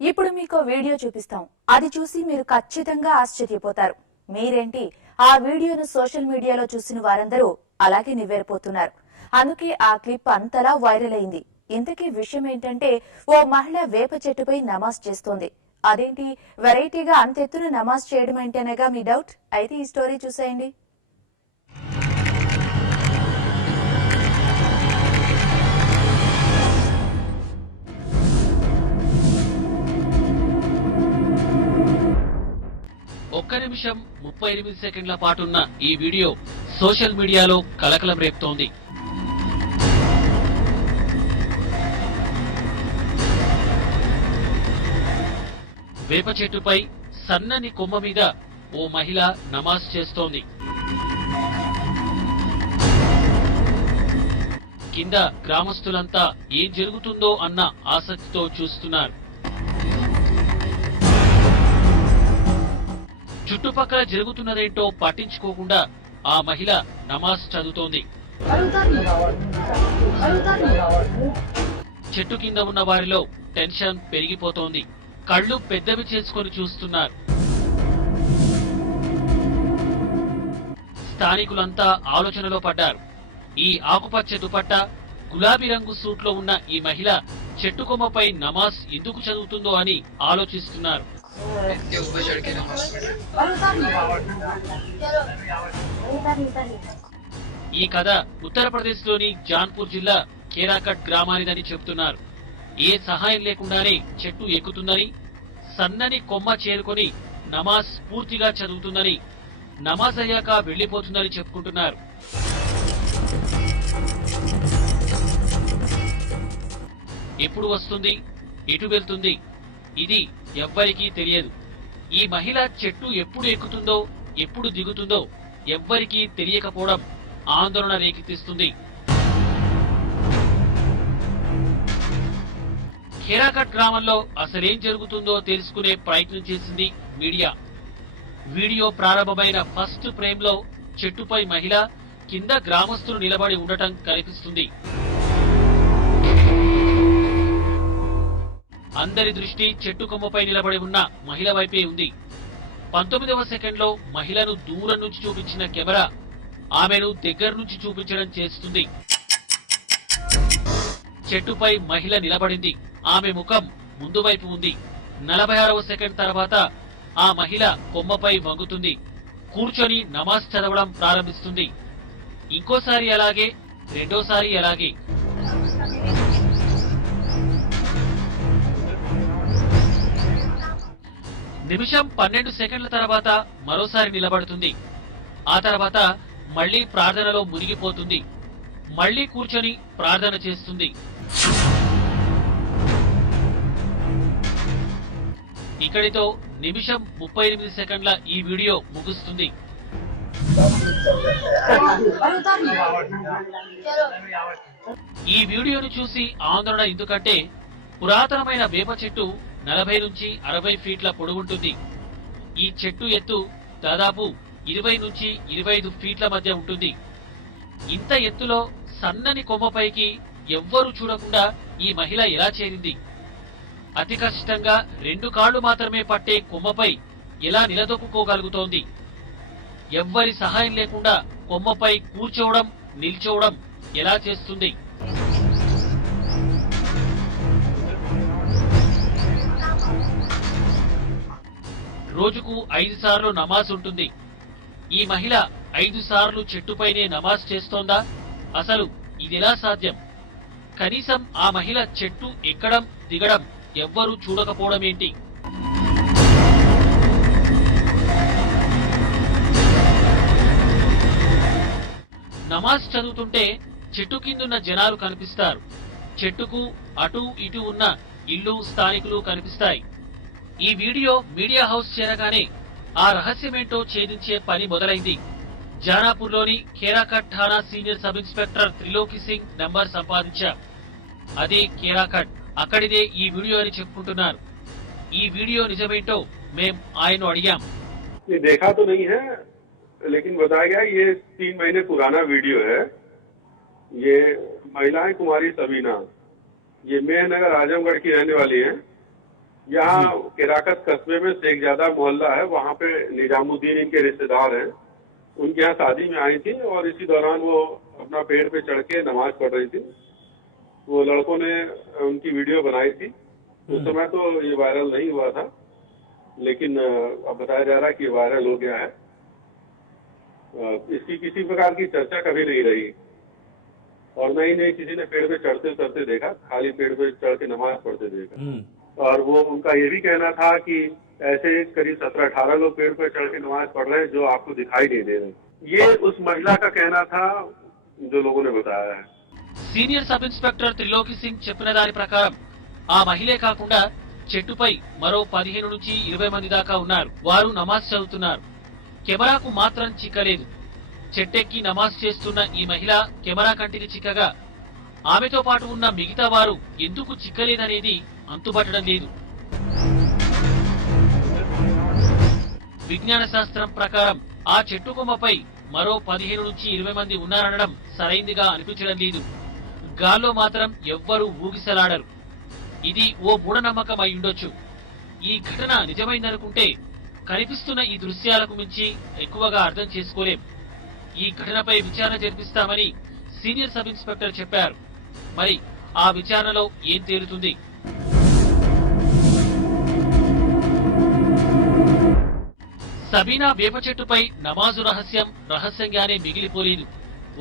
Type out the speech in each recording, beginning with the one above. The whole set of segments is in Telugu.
ఇప్పుడు మీకు వీడియో చూపిస్తాం. అది చూసి మీరు ఖచ్చితంగా ఆశ్చర్యపోతారు. మీరేంటి ఆ వీడియోను సోషల్ మీడియాలో చూసిన వారందరూ అలాగే నివ్వెరపోతున్నారు. అందుకే ఆ క్లిప్ అంతలా వైరల్ అయింది. ఇంతకీ విషయం ఏంటంటే, ఓ మహిళ వేప చెట్టుపై నమాజ్ చేస్తోంది. అదేంటి వెరైటీగా అంతెత్తున నమాజ్ చేయడం ఏంటనగా మీ డౌట్? అయితే ఈ స్టోరీ చూసేయండి. ఒక్క నిమిషం 38 సెకండ్ల పాటున్న ఈ వీడియో సోషల్ మీడియాలో కలకలం రేపుతోంది. వేప చెట్టుపై సన్నని కొమ్మ మీద ఓ మహిళ నమాజ్ చేస్తోంది. కింద గ్రామస్తులంతా ఏం జరుగుతుందో అన్న ఆసక్తితో చూస్తున్నారు. చుట్టుపక్కల జరుగుతున్నదేంటో పట్టించుకోకుండా ఆ మహిళ నమాజ్ చదువుతోంది. చెట్టు కింద ఉన్న వారిలో టెన్షన్ పెరిగిపోతోంది. కళ్ళు పెద్దవి చేసుకొని చూస్తున్నారు. స్థానికులంతా ఆలోచనలో పడ్డారు. ఈ ఆకుపచ్చ దుపట్టా, గులాబీ రంగు సూట్లో ఉన్న ఈ మహిళ చెట్టు కొమ్మపై నమాజ్ ఎందుకు చదువుతుందో అని ఆలోచిస్తున్నారు. ఈ కథ ఉత్తరప్రదేశ్ లోని జాన్పూర్ జిల్లా ఖేరాకట్ గ్రామానిదని చెబుతున్నారు. ఏ సహాయం లేకుండానే చెట్టు ఎక్కుతుందని, సన్నని కొమ్మ చేరుకొని నమాజ్ పూర్తిగా చదువుతుందని, నమాజ్ అయ్యాక వెళ్లిపోతుందని చెప్పుకుంటున్నారు. ఎప్పుడు వస్తుంది, ఎటు వెళ్తుంది, ఇది ఎవ్వరికీ తెలియదు. ఈ మహిళ చెట్టు ఎప్పుడు ఎక్కుతుందో, ఎప్పుడు దిగుతుందో ఎవ్వరికీ తెలియకపోవడం ఆందోళన రేకెత్తిస్తుంది. ఖేరాకట్ గ్రామంలో అసలేం జరుగుతుందో తెలుసుకునే ప్రయత్నం చేసింది మీడియా. వీడియో ప్రారంభమైన ఫస్ట్ ఫ్రేమ్ లో చెట్టుపై మహిళ, కింద గ్రామస్తులు నిలబడి ఉండటం కనిపిస్తుంది. అందరి దృష్టి చెట్టు కొమ్మపై నిలబడి ఉన్న మహిళ వైపే ఉంది. 19వ సెకండ్లో మహిళను దూరం నుంచి చూపించిన కెమెరా ఆమెను దగ్గర నుంచి చూపించడం చేస్తుంది. చెట్టుపై మహిళ నిలబడింది. ఆమె ముఖం ముందు వైపు ఉంది. 46వ సెకండ్ తర్వాత ఆ మహిళ కొమ్మపై వంగుతుంది. కూర్చొని నమాజ్ చదవడం ప్రారంభిస్తుంది. ఇంకోసారి అలాగే, రెండోసారి అలాగే. నిమిషం 12 సెకండ్ల తర్వాత మరోసారి నిలబడుతుంది. ఆ తర్వాత మళ్లీ ప్రార్థనలో మునిగిపోతుంది. మళ్లీ కూర్చొని ప్రార్థన చేస్తుంది. ఇక్కడితో నిమిషం 38 సెకండ్ల ఈ వీడియో ముగుస్తుంది. ఈ వీడియోను చూసి ఆందోళన ఎందుకంటే, పురాతనమైన వేప చెట్టు 40 నుంచి 60 ఫీట్ల పొడవుంటుంది. ఈ చెట్టు ఎత్తు దాదాపు 20 నుంచి 25 ఫీట్ల మధ్య ఉంటుంది. ఇంత ఎత్తులో సన్నని కొమ్మపైకి ఎవ్వరూ చూడకుండా ఈ మహిళ ఎలా చేరింది? అతి కష్టంగా 2 కాళ్లు మాత్రమే పట్టే కొమ్మపై ఎలా నిలదొక్కుకోగలుగుతోంది? ఎవ్వరి సహాయం లేకుండా కొమ్మపై కూర్చోవడం, నిల్చోవడం ఎలా చేస్తుంది? రోజుకు 5 సార్లు నమాజ్ ఉంటుంది. ఈ మహిళ 5 సార్లు చెట్టుపైనే నమాజ్ చేస్తోందా? అసలు ఇదెలా సాధ్యం? కనీసం ఆ మహిళ చెట్టు ఎక్కడం, దిగడం ఎవ్వరూ చూడకపోవడం ఏంటి? నమాజ్ చదువుతుంటే చెట్టు కిందున్న జనాలు కనిపిస్తారు. చెట్టుకు అటు ఇటు ఉన్న ఇల్లు, స్థానికులు కనిపిస్తాయి. ఈ వీడియో మీడియా హౌస్ చేరగానే ఆ రహస్యమేంటో ఛేదించే పని మొదలైంది. జానాపూర్లోని ఖేరాకట్ ఠాణా senior sub inspector Triloki Singh number సంపాదించా. అదే ఖేరాకట్, అక్కడిదే ఈ వీడియో అని చెప్పుకుంటున్నారు. ఈ వీడియో నిజమేంటో మేం ఆయన్ను అడిగాం. देखा तो नहीं है, लेकिन बताया गया ये 3 महीने पुराना वीडियो है। ये महिलाएं कुमारी सबीना, ये मेहनगर आजमगढ़ की रहने वाली हैं। यहाँ केराकत कस्बे में शेखजादा मोहल्ला है, वहाँ पे निजामुद्दीन इनके रिश्तेदार हैं, उनके यहाँ शादी में आई थी और इसी दौरान वो अपना पेड़ पे चढ़ के नमाज पढ़ रही थी। वो लड़कों ने उनकी वीडियो बनाई थी। उस समय तो ये वायरल नहीं हुआ था, लेकिन अब बताया जा रहा है कि वायरल हो गया है। इसकी किसी प्रकार की चर्चा कभी नहीं रही और न ही किसी ने पेड़ पे चढ़ते उतरते देखा, खाली पेड़ पे चढ़ के नमाज पढ़ते देखा। और वो उनका ये भी कहना था कि ऐसे करीब 17-18 लोग पेड़ पे चढ़ के नमाज पढ़ रहे हैं जो आपको दिखाई नहीं दे रहे। ये उस महिला का कहना था जो लोगों ने बताया है। Senior sub inspector Triloki Singh చెప్పిన దాని ప్రకారం ఆ మహిళే కాకుండా చెట్టుపై మరో 15 నుంచి 20 మంది దాకా ఉన్నారు. వారు నమాజ్ చదువుతున్నారు. కెమెరాకు మాత్రం చిక్కలేదు. చెట్టెక్కి నమాజ్ చేస్తున్న ఈ మహిళ కెమెరా కంటికి చిక్కగా ఆమెతో పాటు ఉన్న మిగతా వారు ఎందుకు చిక్కలేదనేది అంతుబట్టడం లేదు. విజ్ఞాన శాస్త్రం ప్రకారం ఆ చెట్టు కొమ్మపై మరో 15 నుంచి 20 మంది ఉన్నారనడం సరైందిగా అనిపించడం లేదు. గాల్లో మాత్రం ఎవ్వరూ ఊగిసలాడరు. ఇది ఓ మూఢనమ్మకం అయి ఉండొచ్చు. ఈ ఘటన నిజమైందనుకుంటే కనిపిస్తున్న ఈ దృశ్యాలకు మించి ఎక్కువగా అర్థం చేసుకోలేం. ఈ ఘటనపై విచారణ జరిపిస్తామని సీనియర్ సబ్ ఇన్స్పెక్టర్ చెప్పారు. మరి ఆ విచారణలో ఏం తేలుతుంది? సబీనా వేప చెట్టుపై నమాజు రహస్యంగానే మిగిలిపోలేదు.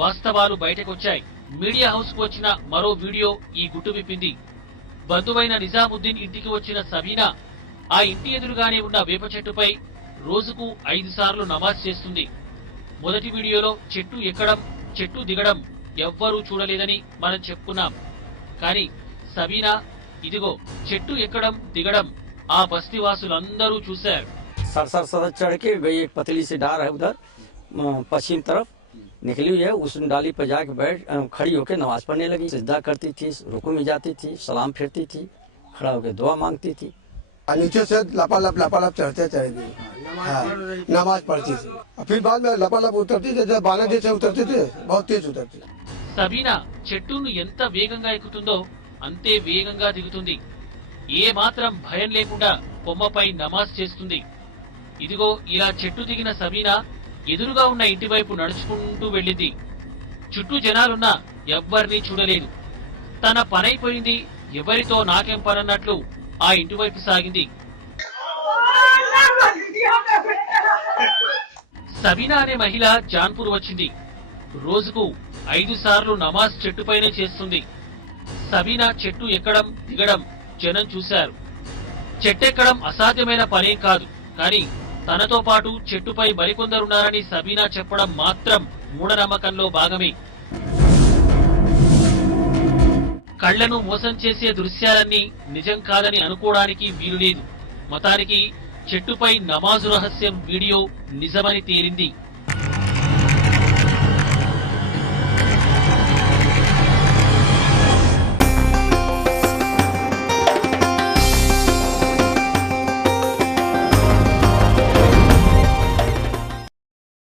వాస్తవాలు బయటకొచ్చాయి. మీడియా హౌస్ కు వచ్చిన మరో వీడియో ఈ గుట్టు విప్పింది. బంధువైన నిజాముద్దీన్ ఇంటికి వచ్చిన సబీనా ఆ ఇంటి ఎదురుగానే ఉన్న వేప చెట్టుపై రోజుకు 5 సార్లు నమాజ్ చేస్తుంది. మొదటి వీడియోలో చెట్టు ఎక్కడం, చెట్టు దిగడం ఎవ్వరూ చూడలేదని మనం చెప్పుకున్నాం. కానీ సబీనా ఇదిగో చెట్టు ఎక్కడం, దిగడం ఆ బస్తీవాసులందరూ చూశారు. सर चढ़ के गई। एक पतली सी डार है उधर पश्चिम तरफ निकली हुई है। उस डाली पर जाके खड़ी होकर नमाज पढ़ने लगी। सिजदा करती थी, रुकू में जाती थी, सलाम फेरती थी, खड़ा होकर दुआ मांगती थी। नीचे से लपालप चढ़ते चढ़े नमाज पढ़ती थी। फिर बाद में लपालप उतरती थी, जब बाला जैसे उतरते थे बहुत तेज उतरती। సబీనా చెట్టును ఎంత వేగంగా ఎక్కుతుందో అంతే వేగంగా దిగుతుంది. ఏ మాత్రం భయం లేకుండా కొమ్మపై నమాజ్ చేస్తుంది. ఇదిగో ఇలా చెట్టు దిగిన సబీనా ఎదురుగా ఉన్న ఇంటి వైపు నడుచుకుంటూ వెళ్ళింది. చుట్టూ జనాలున్నా ఎవ్వరినీ చూడలేదు. తన పనైపోయింది, ఎవరితో నాకేం పనన్నట్లు ఆ ఇంటి వైపు సాగింది. సబీనా అనే మహిళ జాన్పూర్ వచ్చింది. రోజుకు 5 సార్లు నమాజ్ చెట్టుపైనే చేస్తుంది. సబీనా చెట్టు ఎక్కడం, దిగడం జనం చూశారు. చెట్టెక్కడం అసాధ్యమైన పనేం కాదు. కానీ తనతో పాటు చెట్టుపై మరికొందరున్నారని సబీనా చెప్పడం మాత్రం మూఢనమ్మకంలో భాగమే. కళ్లను మోసం చేసే దృశ్యాలన్నీ నిజం కాదని అనుకోవడానికి వీలులేదు. మొత్తానికి చెట్టుపై నమాజు రహస్యం వీడియో నిజమని తేలింది.